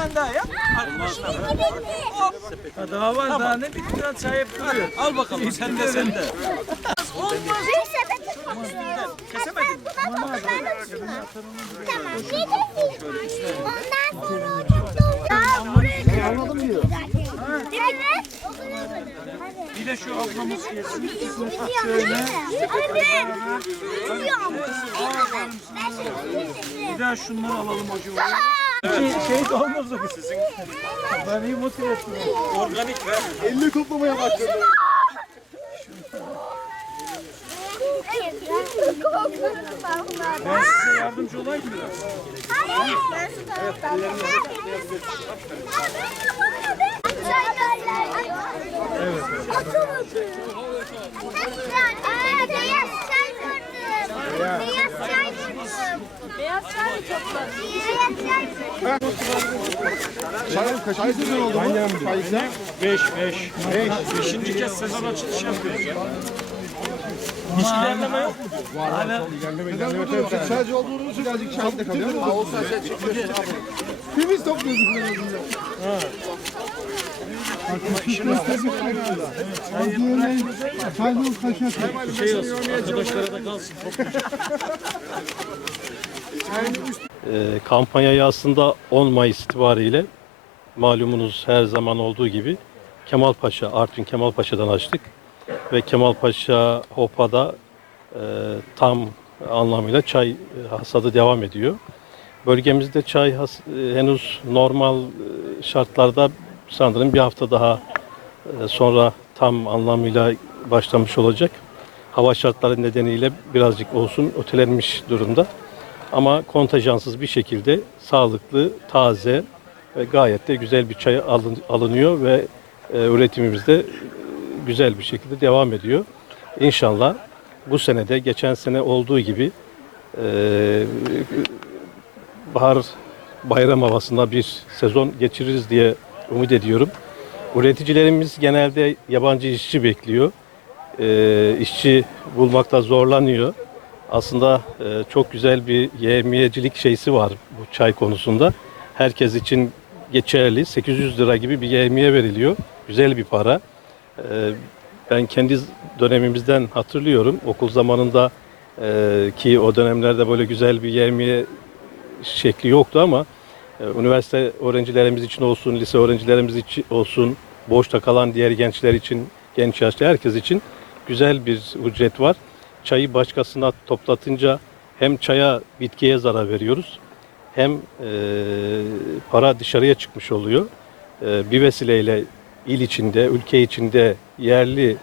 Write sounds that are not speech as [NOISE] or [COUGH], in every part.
tane daha yap. Arkadaşlar. Ha, daha var daha ne bitti lan çay hep duruyor. Al bakalım sen de sen de. Büyük sepete koyuyorum. Kesemedin mi? Tamam. Ondan sonra o çok doğru. Anladım diyor. Evet. Bir de şu ablamız yesin. Şöyle. Bir daha şunları alalım hocam. Şey, şey olmaz o sizin. Ben iyi motive ettim. Organik ver. Elle toplamaya başladı. Ben size yardımcı olayım mı? Hayır. Şu taraftan. Evet. Aa, beyaz çay gördüm. Beyaz. Beyaz çay topla. Beyaz çay sezon oldu bu? Çay 5 5. 5. Beşinci kez sezon açılışı yapıyoruz ya. Hiç ilerleme yok mu? Neden burada Sadece olduğunu birazcık çayda kalıyor. Ha olsa sen çıkıyor. Temiz topluyorsun en azından. Şey olsun. Arkadaşlara da kalsın. Ee, kampanyayı aslında 10 Mayıs itibariyle malumunuz her zaman olduğu gibi Kemalpaşa, Artvin Kemalpaşa'dan açtık. Ve Kemalpaşa Hopa'da e, tam anlamıyla çay e, hasadı devam ediyor. Bölgemizde çay has- e, henüz normal e, şartlarda sanırım bir hafta daha e, sonra tam anlamıyla başlamış olacak. Hava şartları nedeniyle birazcık olsun ötelenmiş durumda. Ama kontenjansız bir şekilde sağlıklı, taze ve gayet de güzel bir çay alın- alınıyor ve e, üretimimiz de e, güzel bir şekilde devam ediyor. İnşallah bu sene de geçen sene olduğu gibi e, bahar bayram havasında bir sezon geçiririz diye umut ediyorum. Üreticilerimiz genelde yabancı işçi bekliyor. E, işçi bulmakta zorlanıyor. Aslında e, çok güzel bir yemiyecilik şeysi var bu çay konusunda. Herkes için geçerli. 800 lira gibi bir yemiye veriliyor. Güzel bir para. E, ben kendi dönemimizden hatırlıyorum. Okul zamanında e, ki o dönemlerde böyle güzel bir yemiye şekli yoktu ama üniversite öğrencilerimiz için olsun, lise öğrencilerimiz için olsun, boşta kalan diğer gençler için, genç yaşta herkes için güzel bir ücret var. Çayı başkasına toplatınca hem çaya, bitkiye zarar veriyoruz hem e, para dışarıya çıkmış oluyor. E, bir vesileyle il içinde, ülke içinde yerli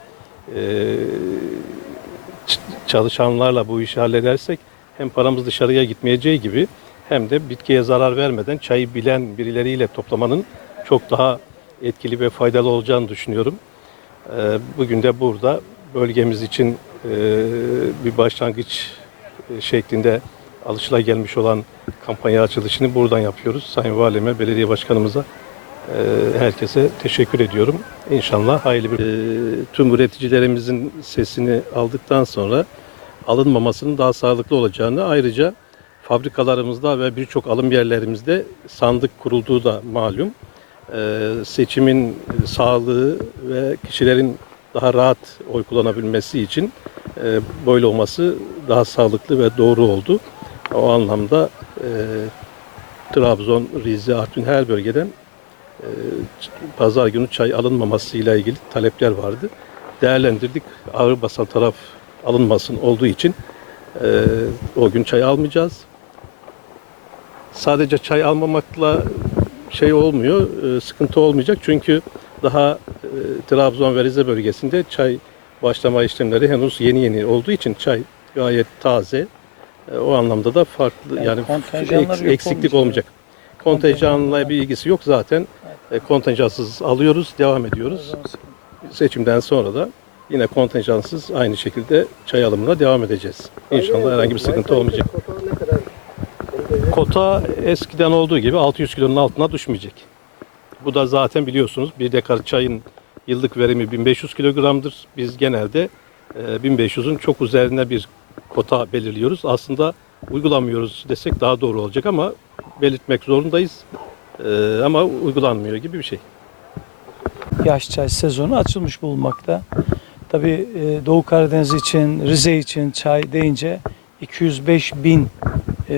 e, çalışanlarla bu işi halledersek hem paramız dışarıya gitmeyeceği gibi hem de bitkiye zarar vermeden çayı bilen birileriyle toplamanın çok daha etkili ve faydalı olacağını düşünüyorum. Ee, Bugün de burada bölgemiz için e, bir başlangıç e, şeklinde alışılagelmiş olan kampanya açılışını buradan yapıyoruz. Sayın Valime, Belediye Başkanımıza, e, herkese teşekkür ediyorum. İnşallah hayırlı bir e, tüm üreticilerimizin sesini aldıktan sonra alınmamasının daha sağlıklı olacağını ayrıca fabrikalarımızda ve birçok alım yerlerimizde sandık kurulduğu da malum. Seçimin sağlığı ve kişilerin daha rahat oy kullanabilmesi için e, böyle olması daha sağlıklı ve doğru oldu. O anlamda e, Trabzon, Rize, Artvin her bölgeden e, pazar günü çay alınmamasıyla ilgili talepler vardı. Değerlendirdik. Ağır basan taraf alınmasın olduğu için e, o gün çay almayacağız. Sadece çay almamakla şey olmuyor, e, sıkıntı olmayacak. Çünkü daha e, Trabzon ve Rize bölgesinde çay başlama işlemleri henüz yeni yeni olduğu için çay gayet taze. E, o anlamda da farklı Yani yani, eks- eksiklik olmayacak. Kontenjanla bir ilgisi yok zaten. E, kontenjansız alıyoruz, devam ediyoruz. Seçimden sonra da yine kontenjansız aynı şekilde çay alımına devam edeceğiz. İnşallah herhangi bir sıkıntı olmayacak. Kota eskiden olduğu gibi 600 kilonun altına düşmeyecek. Bu da zaten biliyorsunuz bir dekar çayın yıllık verimi 1500 kilogramdır. Biz genelde e, 1500'ün çok üzerine bir kota belirliyoruz. Aslında uygulamıyoruz desek daha doğru olacak ama belirtmek zorundayız. Ee, ama uygulanmıyor gibi bir şey. Yaş çay sezonu açılmış bulunmakta. Tabii e, Doğu Karadeniz için, Rize için çay deyince 205 bin e,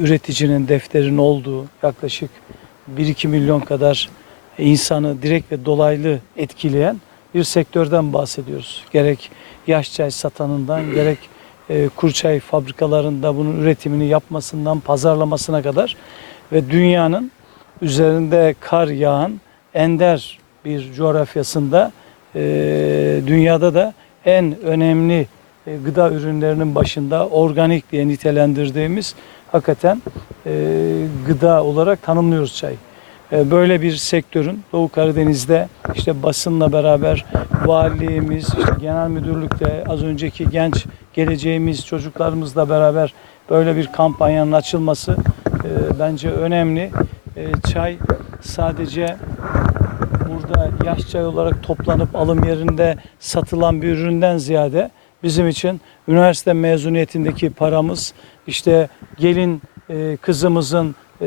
üreticinin defterinin olduğu yaklaşık 1-2 milyon kadar insanı direkt ve dolaylı etkileyen bir sektörden bahsediyoruz. Gerek yaş çay satanından [CLEARS THROAT] gerek e, kuru çay fabrikalarında bunun üretimini yapmasından pazarlamasına kadar ve dünyanın üzerinde kar yağan ender bir coğrafyasında e, dünyada da en önemli e, gıda ürünlerinin başında organik diye nitelendirdiğimiz hakikaten e, gıda olarak tanımlıyoruz çay. E, böyle bir sektörün Doğu Karadeniz'de işte basınla beraber valiliğimiz, işte genel müdürlükte az önceki genç geleceğimiz çocuklarımızla beraber böyle bir kampanyanın açılması e, bence önemli. E, çay sadece burada yaş çay olarak toplanıp alım yerinde satılan bir üründen ziyade bizim için üniversite mezuniyetindeki paramız işte gelin e, kızımızın e,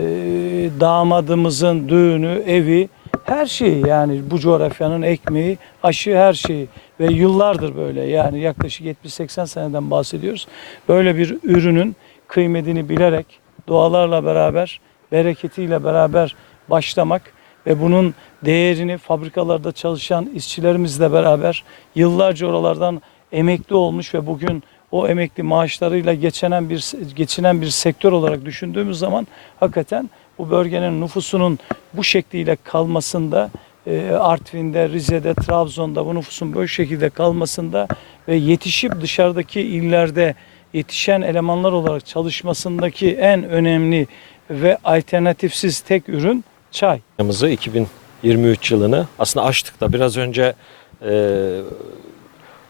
damadımızın düğünü, evi her şeyi yani bu coğrafyanın ekmeği, aşı her şeyi ve yıllardır böyle yani yaklaşık 70-80 seneden bahsediyoruz. Böyle bir ürünün kıymetini bilerek doğalarla beraber, bereketiyle beraber başlamak ve bunun değerini fabrikalarda çalışan işçilerimizle beraber yıllarca oralardan emekli olmuş ve bugün o emekli maaşlarıyla geçinen bir geçinen bir sektör olarak düşündüğümüz zaman hakikaten bu bölgenin nüfusunun bu şekliyle kalmasında e, Artvin'de, Rize'de, Trabzon'da bu nüfusun böyle şekilde kalmasında ve yetişip dışarıdaki illerde yetişen elemanlar olarak çalışmasındaki en önemli ve alternatifsiz tek ürün çay. Yılımızı 2023 yılını aslında açtık da biraz önce e,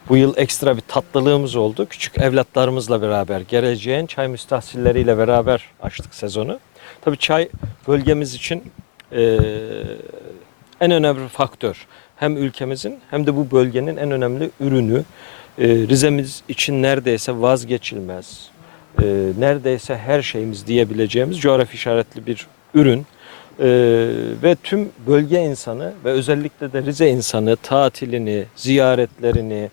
bu yıl ekstra bir tatlılığımız oldu. Küçük evlatlarımızla beraber geleceğin çay müstahsilleriyle beraber açtık sezonu. Tabii çay bölgemiz için e, en önemli faktör. Hem ülkemizin hem de bu bölgenin en önemli ürünü. E, Rize'miz için neredeyse vazgeçilmez, e, neredeyse her şeyimiz diyebileceğimiz coğrafi işaretli bir ürün. Ee, ve tüm bölge insanı ve özellikle de Rize insanı tatilini, ziyaretlerini,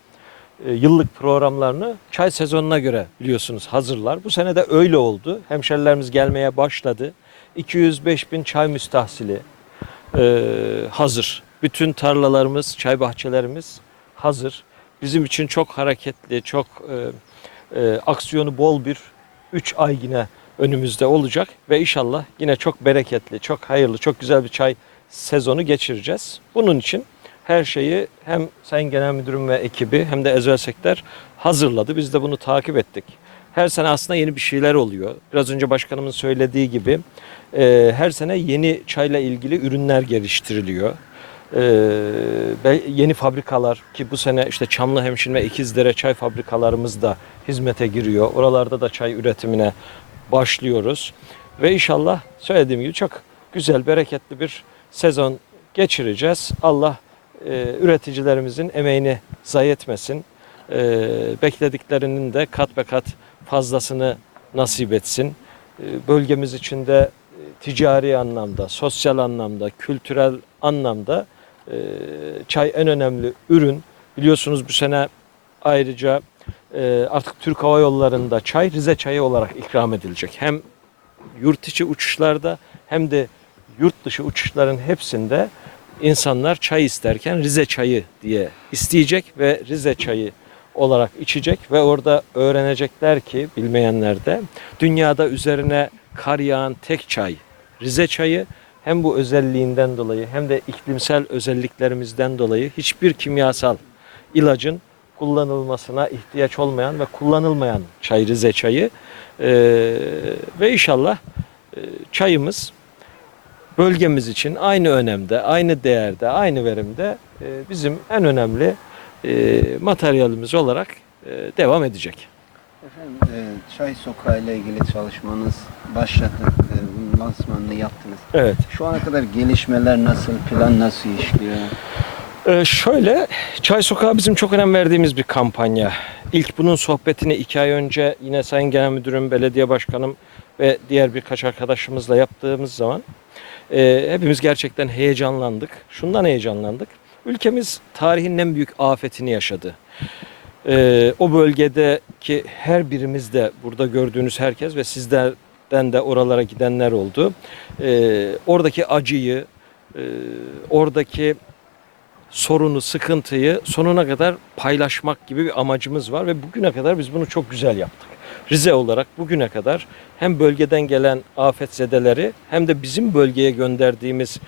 yıllık programlarını çay sezonuna göre biliyorsunuz hazırlar. Bu sene de öyle oldu. Hemşerilerimiz gelmeye başladı. 205 bin çay müstahsili e, hazır. Bütün tarlalarımız, çay bahçelerimiz hazır. Bizim için çok hareketli, çok e, e, aksiyonu bol bir 3 ay yine önümüzde olacak ve inşallah yine çok bereketli, çok hayırlı, çok güzel bir çay sezonu geçireceğiz. Bunun için her şeyi hem Sayın Genel Müdürüm ve ekibi hem de özel sektör hazırladı. Biz de bunu takip ettik. Her sene aslında yeni bir şeyler oluyor. Biraz önce başkanımın söylediği gibi e, her sene yeni çayla ilgili ürünler geliştiriliyor. E, ve yeni fabrikalar ki bu sene işte Çamlıhemşin ve İkizdere çay fabrikalarımız da hizmete giriyor. Oralarda da çay üretimine başlıyoruz. Ve inşallah söylediğim gibi çok güzel, bereketli bir sezon geçireceğiz. Allah e, üreticilerimizin emeğini zayi etmesin. E, beklediklerinin de kat be kat fazlasını nasip etsin. E, bölgemiz için de e, ticari anlamda, sosyal anlamda, kültürel anlamda e, çay en önemli ürün. Biliyorsunuz bu sene ayrıca e, artık Türk Hava Yolları'nda çay Rize çayı olarak ikram edilecek. Hem yurt içi uçuşlarda hem de yurt dışı uçuşların hepsinde insanlar çay isterken Rize çayı diye isteyecek ve Rize çayı olarak içecek ve orada öğrenecekler ki bilmeyenler de dünyada üzerine kar yağan tek çay Rize çayı. Hem bu özelliğinden dolayı hem de iklimsel özelliklerimizden dolayı hiçbir kimyasal ilacın kullanılmasına ihtiyaç olmayan ve kullanılmayan çay Rize çayı. Ee, ve inşallah e, çayımız bölgemiz için aynı önemde, aynı değerde, aynı verimde e, bizim en önemli e, materyalimiz olarak e, devam edecek. Efendim, Çay Sokağı ile ilgili çalışmanız başladı. Bunun lansmanını yaptınız. Evet. Şu ana kadar gelişmeler nasıl, plan nasıl işliyor? Ee, şöyle, Çay Sokağı bizim çok önem verdiğimiz bir kampanya. İlk bunun sohbetini iki ay önce yine Sayın Genel Müdürüm, Belediye Başkanım ve diğer birkaç arkadaşımızla yaptığımız zaman e, hepimiz gerçekten heyecanlandık. Şundan heyecanlandık. Ülkemiz tarihin en büyük afetini yaşadı. E, o bölgedeki her birimiz de burada gördüğünüz herkes ve sizlerden de oralara gidenler oldu. E, oradaki acıyı, e, oradaki sorunu, sıkıntıyı sonuna kadar paylaşmak gibi bir amacımız var ve bugüne kadar biz bunu çok güzel yaptık. Rize olarak bugüne kadar hem bölgeden gelen afetzedeleri hem de bizim bölgeye gönderdiğimiz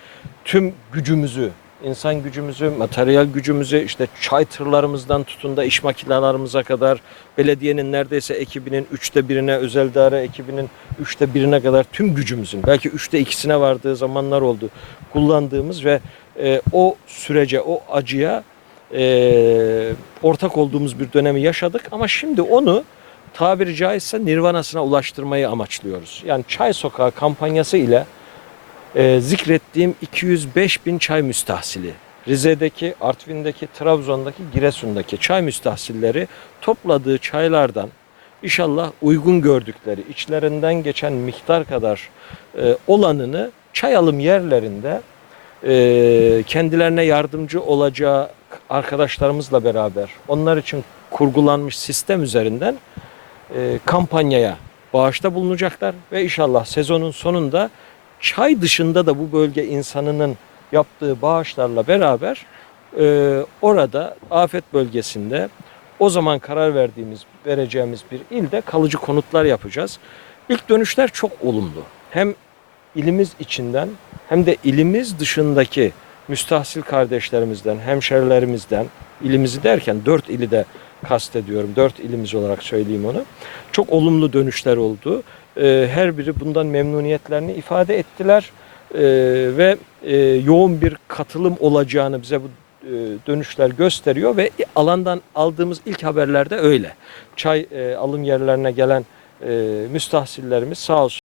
tüm gücümüzü, insan gücümüzü, materyal gücümüzü, işte çay tırlarımızdan tutun da iş makinelerimize kadar belediyenin neredeyse ekibinin üçte birine, özel daire ekibinin üçte birine kadar tüm gücümüzün belki üçte ikisine vardığı zamanlar oldu kullandığımız ve e, o sürece, o acıya e, ortak olduğumuz bir dönemi yaşadık. Ama şimdi onu tabiri caizse nirvanasına ulaştırmayı amaçlıyoruz. Yani Çay Sokağı kampanyası ile e, zikrettiğim 205 bin çay müstahsili, Rize'deki, Artvin'deki, Trabzon'daki, Giresun'daki çay müstahsilleri topladığı çaylardan inşallah uygun gördükleri, içlerinden geçen miktar kadar e, olanını çay alım yerlerinde e, kendilerine yardımcı olacağı arkadaşlarımızla beraber onlar için kurgulanmış sistem üzerinden e, kampanyaya bağışta bulunacaklar ve inşallah sezonun sonunda çay dışında da bu bölge insanının yaptığı bağışlarla beraber e, orada afet bölgesinde o zaman karar verdiğimiz vereceğimiz bir ilde kalıcı konutlar yapacağız. İlk dönüşler çok olumlu. Hem ilimiz içinden hem de ilimiz dışındaki müstahsil kardeşlerimizden, hemşerilerimizden, ilimizi derken dört ili de kastediyorum. Dört ilimiz olarak söyleyeyim onu. Çok olumlu dönüşler oldu. Ee, Her biri bundan memnuniyetlerini ifade ettiler. Ee, Ve e, yoğun bir katılım olacağını bize bu e, dönüşler gösteriyor ve alandan aldığımız ilk haberlerde öyle. Çay e, alım yerlerine gelen müstahsillerimiz sağ olsun